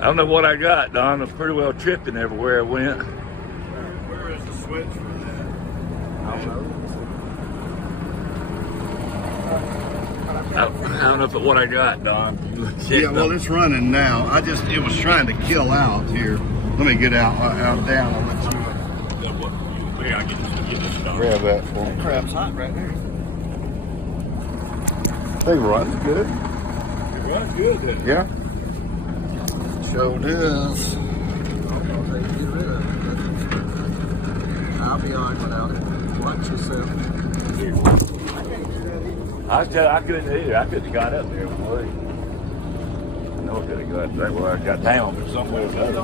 I don't know what I got, Don. I was pretty well tripping everywhere I went. Where is the switch for that? I don't know. I don't know if it's what I got, Don. Yeah, well, it's running now. It was trying to kill out here. Let me get out down. I'll let you. Yeah, get this stuff. Grab that for me. Crap's hot right there. They run good. It runs good, then. Yeah. Sure does. I'll be on without it. Watch yourself. I couldn't either. I couldn't have got up there. Boy. I know I could have got that where I got down, but somewhere or other.